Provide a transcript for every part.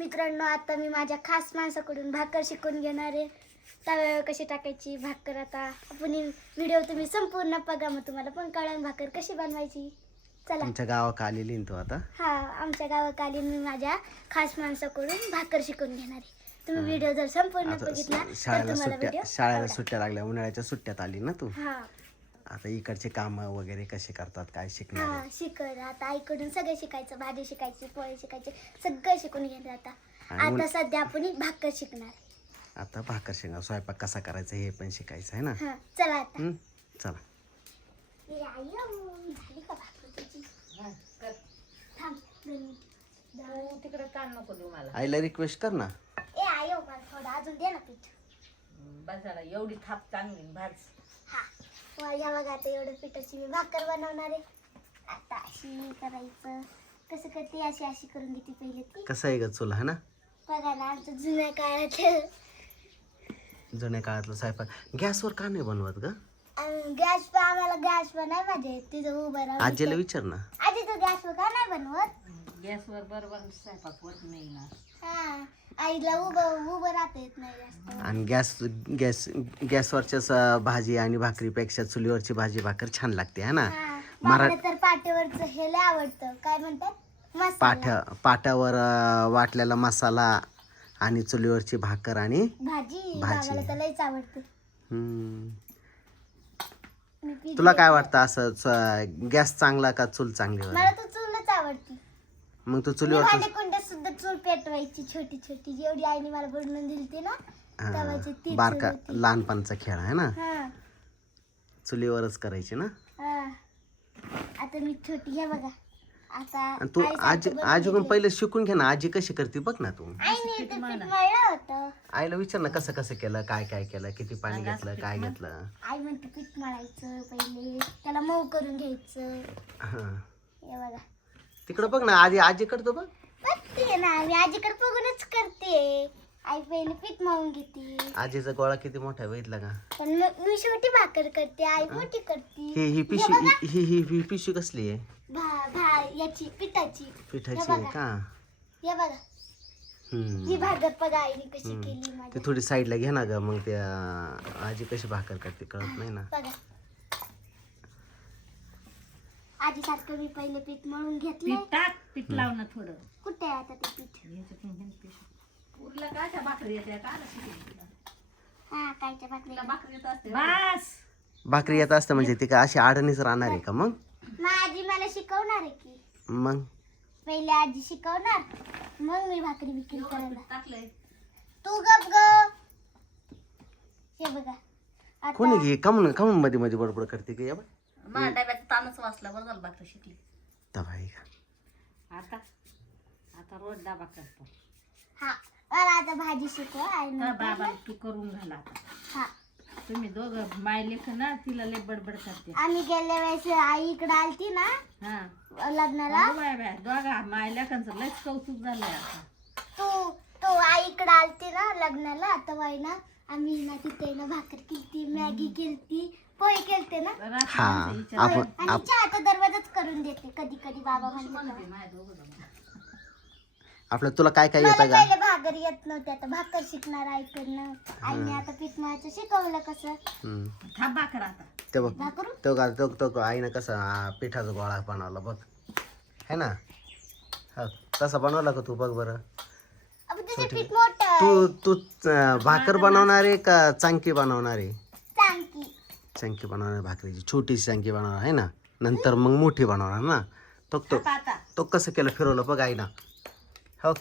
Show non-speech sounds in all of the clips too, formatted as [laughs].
मित्रांनो आता मी माझ्या खास माणसाकडून भाकर शिकून घेणार आहे. तव्यावर कशी टाकायची भाकर आता? आपण व्हिडिओ तुम्ही संपूर्ण बघा मग तुम्हाला पण कळण भाकर कशी बनवायची. चला. तुमच्या गावाक आलेली ना तू आता. हा आमच्या गावात आली मी माझ्या खास माणसाकडून भाकर शिकून घेणार आहे. तुम्ही व्हिडिओ जर संपूर्ण आता बघितला तर शाळेला तुम्हाला सुट्ट्या व्हिडिओ शाळेला सुट्ट्या लागल्या उन्हाळ्याच्या सुट्ट्यात आली ना तू? हा. आता इकडचे काम वगैरे कसे करतात? काय शिकणार हा आता आईकडून सगळं शिकायचं. भाजी शिकायची पोळी शिकायची सगळं शिकून घेणार आता. आणि आता सध्या आपण भाकर शिकणार. आता भाकर शेंगा स्वयंपाक कसा करायचा हे पण शिकायचं आहे ना? हा चला आता. हं? चला. ए, आई, अं, झाली का भाकर तुझी? थांब दोन मिनिटं. तिकडे ताण नको देऊ मला. आईला रिक्वेस्ट कर ना. ए आई हो, मला थोडं अजून दे ना पीठ. बस झाला एवढी थाप चांगली भाज. हा वा, या बघा आता एवढं पिठाची मी भाकर बनवणार आहे. आता अशी करायचं. कसं करते? अशी अशी करून घेते पहिले ती. कसं आहे ग चुला है ना? बघा ना आमचं जुन्या काळात. जुन्या काळातलं स्वयंपाक गॅसवर का नाही बनवत ग? गॅस पण आम्हाला गॅस पण नाही माझे तिथं उभं राहून आजीला विचार ना. आजी तू गॅसवर का नाही बनवत? गॅसवर बरोबर स्वयंपाक होत नाही ना. हा आईला उभं उभं राहता येत नाही जास्त. आणि गॅस गॅस गॅसवरच्या स- भाजी आणि भाकरीपेक्षा चुलीवरची भाजी भाकर छान लागते है ना? हा मरा मला तर पाट्यावरचं हे लय आवडतं. काय म्हणतात? मसाला. पाट्यावर अं, वाटलेला मसाला आणि चुलीवरची भाकर आणि भाजी. भाजी. बाबाला तर लयच आवडते. हम्म. मी पीठ तुला काय वाटतं असं च- गॅस चांगला का चूल चांगली तर चूलच आवडती. मग तू मी चुलीवर सुद्धा चूल पेटवायची छोटी छोटी जेवढी आईने मला बनवून दिली ना तवाची ती बारका. लहानपणचा खेळ आहे ना? हा. चुलीवरच करायची ना? हा. आता मी छोटी हे बघा. आता आणि तू आजी आजीकडून घेतलंय. पहिले शिकून घे ना. आजी कशी करते बघ ना तू. आईने ते पीठ मळलं. होतं. आईला विचार ना कसं कसं केलं काय काय केलं किती पाणी घेतलं काय घेतलं. आई म्हणते पीठ मळायचं पहिले. त्याला मऊ करून घ्यायचं. हा. हे बघा. तिकडं बघ ना आधी आजी करतो बघ. बघते ना मी आजीकडे बघूनच करते. आई पहिले पीठ मळून घेते. आजीचा गोळा किती मोठा आहे बघितला का? पण मग मी छोटी भाकर करते आई मोठी करते. ही ही पिशवी ही ही ही ही पिशवी कसली आहे? भा भा याची पिठाची. पिठाची आहे का? हे बघा. हम्म. ही भाकर बघा आईने कशी केली माझी. ते थोडी साईडला घे ना ग मग ते आजी कशी भाकर करते कळत नाही ना. बघा. आजी सारखं मी पहिले पीठ मळून घेतलंय. पीठ टाक पीठ लाव ना थोडं. कुठे आहे आता ते पीठ? उरलं का त्या भाकरी येते का आलं शिकून तुला? हा कायच्या भाकरी येत असते बस! भाकरी येत असते म्हणजे ती काय अशी आडणीच राहणार आहे का मग? मग आजी मला शिकवणार आहे की. मग? पहिले आजी शिकवणार मग मी भाकरी विक्री करायला टाकलंय. तू गप ग. हे बघा. आता कोणी घे कामून कामून मध्ये मध्ये बडबड करते का या बघ मला डब्यात ताणच वाचला बरं झालं भाकरी शिकली तबाई का? आता आता रोज डबा करतो. हा. मला आता भाजी शिकव आई तर बाबा तू करून घाला आता. हा. तुम्ही दोघं माय लेख ना तिला लय बडबड करते. आम्ही गेल्या वेळेस आई इकडे आलती ना हा. लग्नाला. अगं बाय बाय दोघा माय लेखांचं लयच कौतुक झालंय आता. तू तो आई इकडे आलती ना लग्नाला आता ना आम्ही ना तिथे ना भाकर केलती मॅगी केलती पोहे केलते ना? रात्री हा माझं विचार आपण आणि चहा तर दरवाजाच करून देते कधी कधी बाबा. म्हणते. आपलं तुला काय काय मला येतं का? पहिले भाकर येत नव्हते आता भाकर शिकणार आईकडनं आईने आता पीठ मळायचं शिकवलं कसं? हम्म. थांब भाकर आता. ते बघ भाकरू तो का तो तो आईनं कसं पिठाचा गोळा बनवला बघ. है ना? हा तसा बनवला का तू? बघ बरं. अब तुझे पीठ मोठं आहे. तू तू अं, भाकर बनवणार आहे का चांकी बनवणार? आहे चंकी बनवणार भाकरीची. छोटीशी चंकी बनवणार आहे ना? नंतर मग मोठी बनवणार ना? तो तो तो कसं केलं फिरवलं बघ आई ना हो.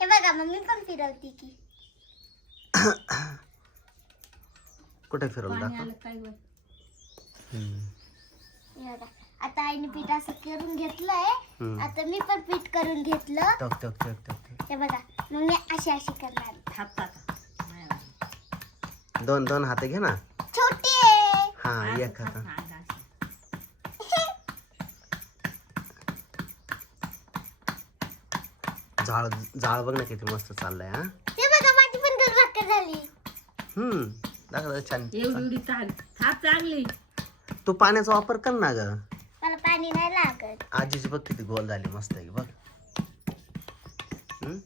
हे बघा मम्मी पण फिरवती की. कुठे फिरवलं. हे बघा आता आईने पीठ असं करून घेतलंय. आता मी पण पीठ करून घेतलं. टक टक टक टक टक. हे बघा मग मी अशी अशी करणार. दोन दोन हात घे ना. छोटी आहे. हा एक हाता झाड झाड बघ ना किती मस्त चाललंय हा. छान. एवढी एवढी चाल. चांगली. तू पाण्याचा वापर कर ना ग. मला नाही लागत. आजीची बघ किती गोल झाली मस्त आहे बघ. हम्म.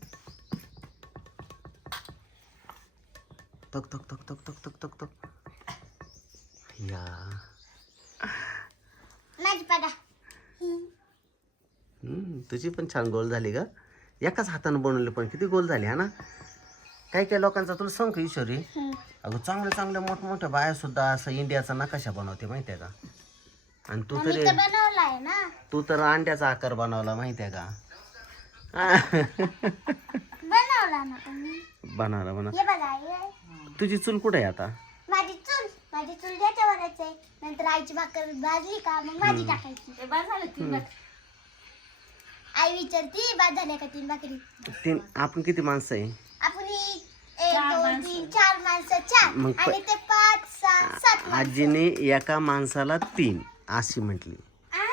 तक तक तक तक तक तक तक तक या माझी बघा हम्म, तुझी पण छान गोल झाली का एकाच हातानं बनवले पण किती गोल झाली हा ना? काही काही लोकांचा तुला सांग का ईश्वरी? अगं चांगल्या चांगल्या मोठमोठ्या बाया सुद्धा असं इंडियाचा नकाशा बनवते माहिती आहे का? आणि तू तरी तर बनवलाय ना? तू तर अंड्याचा आकार बनवला माहिती आहे का? बनवला ना तुम्ही? [laughs] बनवला बनव हे बघा हे. तुझी चूल कुठे आहे आता? माझी चूल त्याच्यावरच आहे. नंतर आईची भाकर भाजली का? मग माझी टाकायची. झालं तीन भाकरी. आई विचारती बाद झाल्या का तीन भाकरी? तीन आपण किती माणसं आहे? आपण ही एक चार दोन माणसं. तीन चार माणसं चार. मग प- आणि ते पाच सहा सात माणसं. आजीने एका माणसाला तीन अशी म्हटली. आ,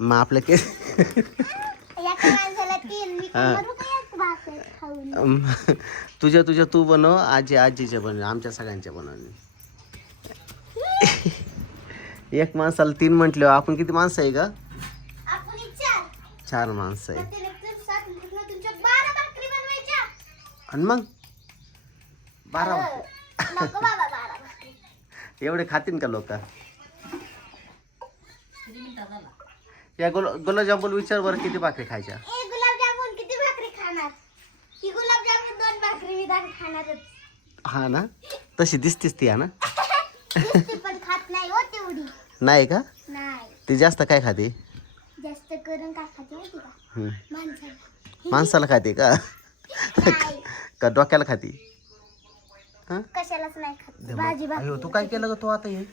मग आपल्या के एका माणसाला तीन मी. करू का एक भाकर खाऊन अम, तुझ्या तुझ्या तू बनव आजी आजीच्या बनव आमच्या सगळ्यांच्या बनवणे एक माणसाला तीन म्हटलं आपण किती माणसं आहे का चार. माणसं आहे. आणि मग? बारा एवढे खातील का लोक? या गुल गुलाबजामुन विचार बरं किती भाकरी खायच्या. हा ना? तशी दिसतीस ती हा ना? [laughs] नाही का? नाही. ती जास्त काय खाते? जास्त करून काय खाते माहिती का? हम्म. माणसाला. माणसाला खाते का? नाही. का डोक्याला खाते? हा? कशालाच नाही खात. दे भाजी मग. अयो, तू काय केलं ग तू आता हे?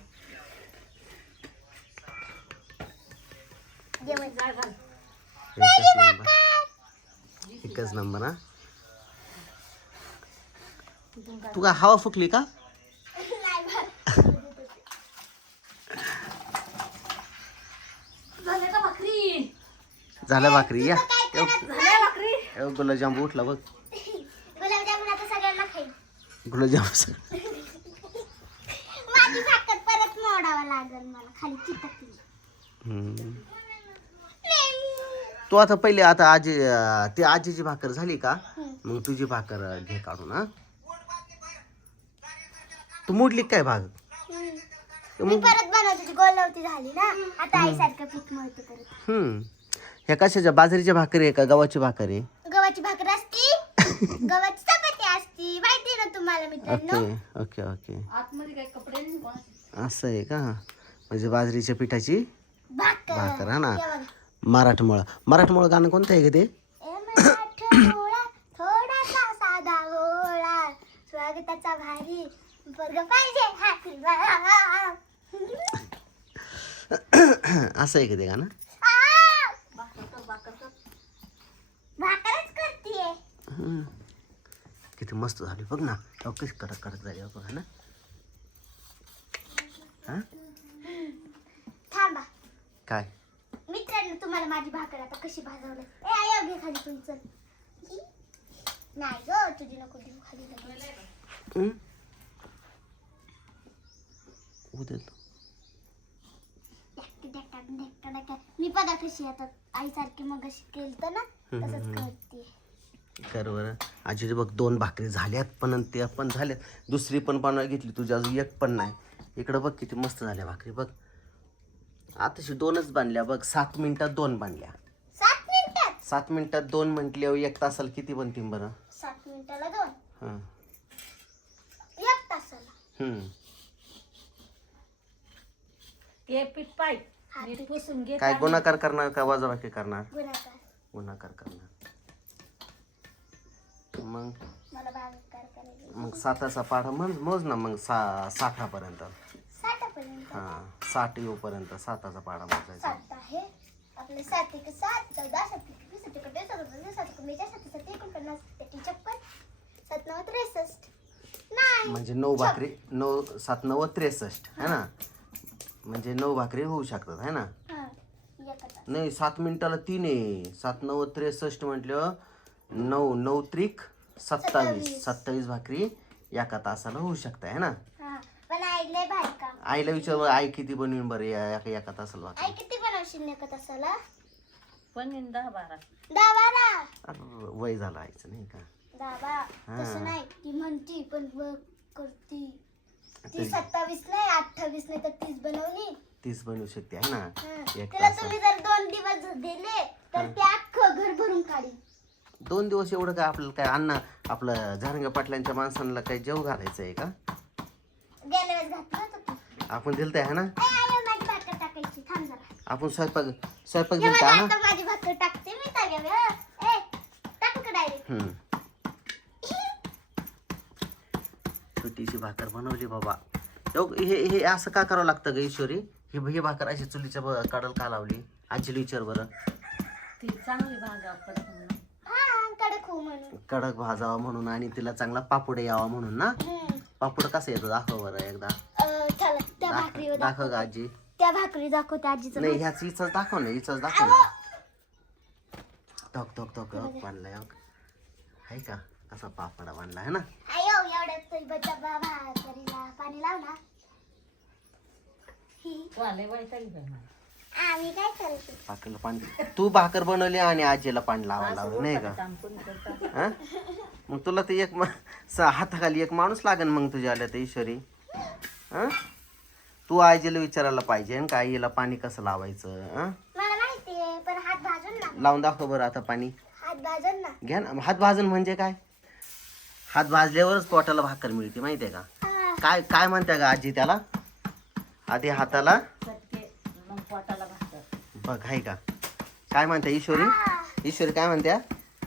जेवण. एकच नंबर. एकच नंबर हा? तू काय हवा फुकली का नाही भात. झाल्या का भाकरी. झालं भाकरी या. काय करत झाल्या भाकरी. एव, गुलाबजाम उठला बघ. गुलाबजामुन आता सगळ्यांना खाईल. गुलाबजाम माझी भाकर परत मोडावा लागेल मला खाली चिटकली. हम्म. तू आता पहिले आता आजी अं, ती आजीची भाकर झाली का? मग तुझी भाकर अं, घे काढून हा. तू मोडली काय भाग? मी परत बनवत गोलवती झाली ना. आता आईसारखं पीठ मळते परत. हम्म. ह्या कशाच्या? बाजरीच्या भाकरी आहे का? गव्हाची भाकर? आहे गव्हाची भाकर असती. [laughs] गव्हाची चपाती असती. माहिती ना तुम्हाला मित्रांनो? Okay okay okay. आतमध्ये काही कपडे नाही कोणाचे असं आहे का? म्हणजे बाजरीच्या पिठाची भाकर. भाकर हा ना. मराठमोळं मराठमोळं गाणं कोणतं आहे का ते? ए मराठमोळा, थोडासा साधा भोळा स्वागताचा भारी. वर्ग पाहिजे. [coughs] असं आहे का ते गाणं? हम्म. किती मस्त झाली. बघ ना अहो, कशी कडक कडक झाली बघ हा ना? हा? थांबा. काय? मित्रांनो तुम्हाला माझी भाकर आता कशी भाजवलं? ए आई घे खाली तुमचं ही? नाही ग तुझी नको देऊ खाली लगेच. उद्या बघा कशी आता आईसारखी मग अशी केलं ना तसंच करते. कर बरं. आजी बघ दोन भाकरी झाल्यात पण त्या पण झाल्यात. दुसरी पण बनवायला घेतली तुझी अजून एक पण नाही. इकडं बघ किती मस्त झाल्या भाकरी बघ. आताशी दोनच बांधल्या बघ. सात मिनिटात दोन बांधल्या सात मिनिटात? सात मिनिटात दोन म्हटल्यावर एक तासाला किती बनतील बरं? सात मिनिटाला दोन. हां. एक तासाला. हम्म. ते पीठ नीट पुसून घे काय गुणाकार करणार का वजाबाकी करणार गुणाकार गुणाकार करणार मग मला भागाकार करायचे मग साताचा पाढा म्हण मोज ना मग सा साठापर्यंत साठापर्यंत हां साठ येऊपर्यंत साताचा पाढा मोजायचा सात आहे आपले सात एक सात चौदा सात एक वीस सात एक अठ्ठावीस सात एक बेचाळीस सात सात एकोणपन्नास तेहतीस छप्पन सात नऊ त्रेसष्ट नाही म्हणजे नऊ भाकरी नऊ सात नऊ त्रेसष्ट है ना म्हणजे नऊ भाकरी होऊ शकतात है ना? हा नाही सात मिनिटाला तीन आहे. सात नऊ त्रेसष्ट म्हटलं नऊ नऊ त्रिक सत्तावीस. सत्तावीस. भाकरी एका तासाला होऊ शकता है ना? हा आईला विचार आई किती बनवीन बरं या एका एका तासाला आई भाकरी किती बनवशील एका तासाला? पण दहा बारा. दहा बारा? अरे, वय झालं आईचं नाही का? दहा बारा. तसं नाही ती म्हणती पण करती. ती सत्तावीस नाही अठ्ठावीस नाही तर तीस बनवली. तीच बनवू शकते ना? हा. एक तिला. तुम्ही जर दोन दिवस दिले तर ते अख्खं घर भरून काढी दोन दिवस एवढं काय आपल्याला काय अन्न आपलं झारंगा पाटलांच्या माणसांना काही जेव घालायचं आहे का? गेल्या वेळेस घातलं होतं तू. आपण आहे ना? ए, आई, माझी भाकर टाकायची थांब जरा. आपण स्वयंपाक स्वयंपाक हे दिलता बघा, ना? आता माझी भाकर टाकते मी ताग्यावर ए टाक का डायरेक्ट हम्म. छोटीशी भाकर बनवली बाबा. हे हे असं का करावं लागतं ग ईश्वरी? ही ही भाकर अशी चुलीच्या कडल का लावली? आजीला विचार बरं. ती चांगली भागा पडत म्हणून. हा कडक हो भाजावा म्हणून आणि तिला चांगला पापुडे यावा म्हणून ना. पापड कसं येतं दाखव बरं एकदा. दाखव ग आजी. त्या भाकरी दाखवते आजीचं नाही ह्याच हिचंच दाखव ना हिचंच दाखव ना. टोक टोक टोक बांधलाय आहे का? कसा पापडा बांधला आहे ना आयो पाणी लाव ना ही. तुला लय वैतागी बाई मला. आम्ही काय करतो भाकरीला पाणी तू भाकर बनवली आणि आजीला पाणी लावायला लावलं नाही का काम कोणी करतं? हा? मग तुला ते एक मा- स- हाताखाली एक माणूस लागेल मग तुझ्या आल्या तर ईश्वरी हा? तू आजीला विचारायला पाहिजे का आईला पाणी कसं लावायचं हा? मला माहिती आहे पण हात भाजून ना लावून दाखव बरं आता पाणी हात भाजून ना घ्या ना हात भाजून म्हणजे काय हात भाजल्यावरच पोटाला भाकर मिळते माहितीये का? हा. काय काय म्हणते का आजी त्याला? आधी हाताला? बघ आहे का? काय म्हणते ईश्वरी. ईश्वरी काय म्हणत्या?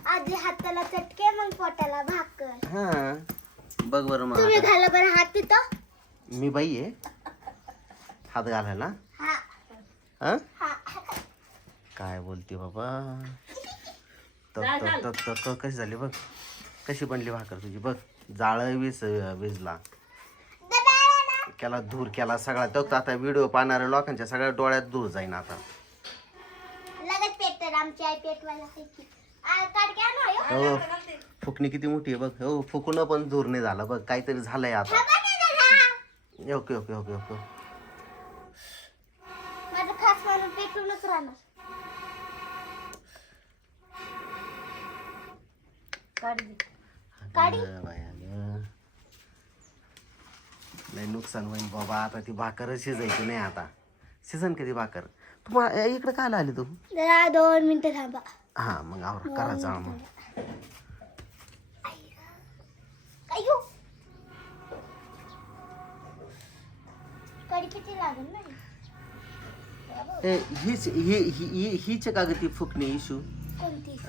आधी हाताला चटके मग पोटाला भाकर. हा. बघ बरं मग तुम्ही. घाला बरं हात तिथं. मी बाई आहे. हात घालायला. हा. हा? हा. काय बोलते बाबा? तक कशी झाली बघ? कशी बनली भाकर तुझी? बघ जाळ वीज विजला. केला धूर केला सगळा. तो आता व्हिडिओ पाहणाऱ्या लोकांच्या सगळ्या डोळ्यात धूर जाईन आता. हो फुकणी किती मोठी आहे बघ. हो फुकणं पण धूर नाही झालं बघ. काहीतरी झालंय आता. Okay okay okay okay. काढ लय नुकसान होईल बाबा आता ती भाकर शिजायची नाही आता. शिजन कधी भाकर? तू इकडे काय आली तू? जरा दोन मिनिटं थांबा. हा मग आवर करा जा मग. हीच ही हीच का ती फुकणी इशू?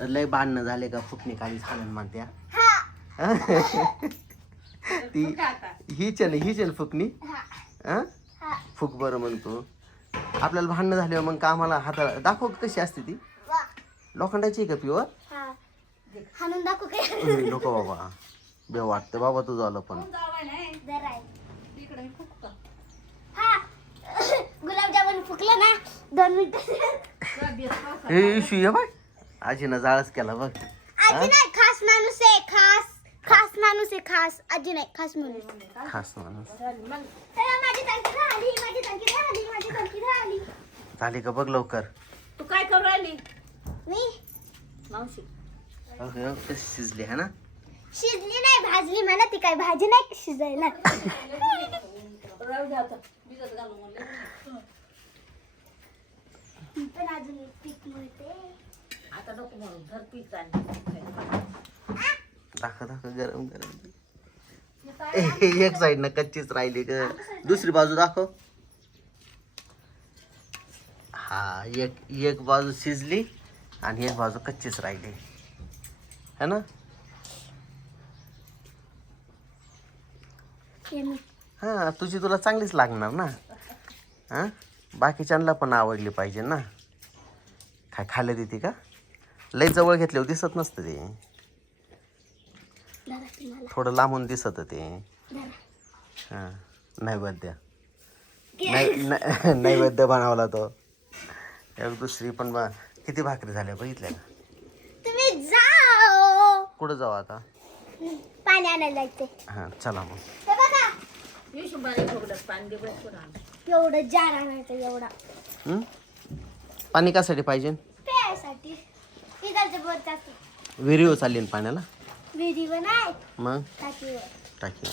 लय भांडणं झाले का फुकणी काही झालं म्हणत्या ती हीच आहे ना हीच आहे ना फुकणी. हा. हा? हा. फुक बरं म्हणतो. आपल्याला भांडणं झाल्यावर मग कामाला हाताला दाखव कशी असते ती. वा. लोखंडाची आहे का प्युअर हा. नको बाबा. बेव वाटतं बाबा तुझं आलं पण. हा. [coughs] गुलाबजामुन फुकलं ना दोन मिनिटं. हे आजीनं जाळच केला बघ. आजी नाही खास माणूस माणूस आहे खास आजी नाही खास माणूस खास माणूस तर माझी टंकी राहिली माझी टंकी राहिली माझी टंकी राहिली झाली का बघ लवकर। तू काय करू राहिली? मी? मावशी. ओके ओके, शिजली है ना? शिजली नाही भाजली म्हणा ती काय भाजी नाही शिजायला? राहू दे आता भिजत घालू म्हणलं. पण अजून एक पीक मिळते. आता नको म्हणून धर पीठ आणि दाखव दाखव गरम गरम. [laughs] एक साइड न कच्चीच राहिली ग. दुसरी बाजू दाखव. हा एक एक बाजू शिजली आणि एक बाजू कच्चीच राहिली. है ना? हे तुझी तुला चांगलीच लागणार ना. हा? बाकीच्यांना पण आवडली पाहिजे ना. काय खायला देते का? लय जवळ घेतल्यावर दिसत नसतं ते. थोडं लांबून दिसत ते हा नैवेद्य. [laughs] नैवेद्य बनवला तो. एक दुसरी पण बा किती भाकरी झाल्या बघितल्या का? तुम्ही जाओ. कुठं जाऊ आता? पाणी आणायला हां चला मग. हे. एवढं जार आणायचं एवढा. हं? पाणी कासाठी पाहिजे? प्यायसाठी. इकडचे बोलत असते विहिरीवर चालली ना पाण्याला? विहिरीवर मग? टाकी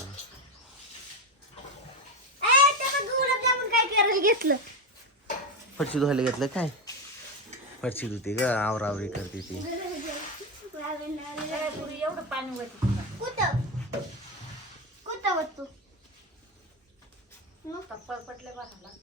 घेतलं? फरशी धुवायला घेतलं काय? फरशी धुते ग आवरावरी करते ती. एवढं पाणी वरती कुठं? कुठं होत तू? बघा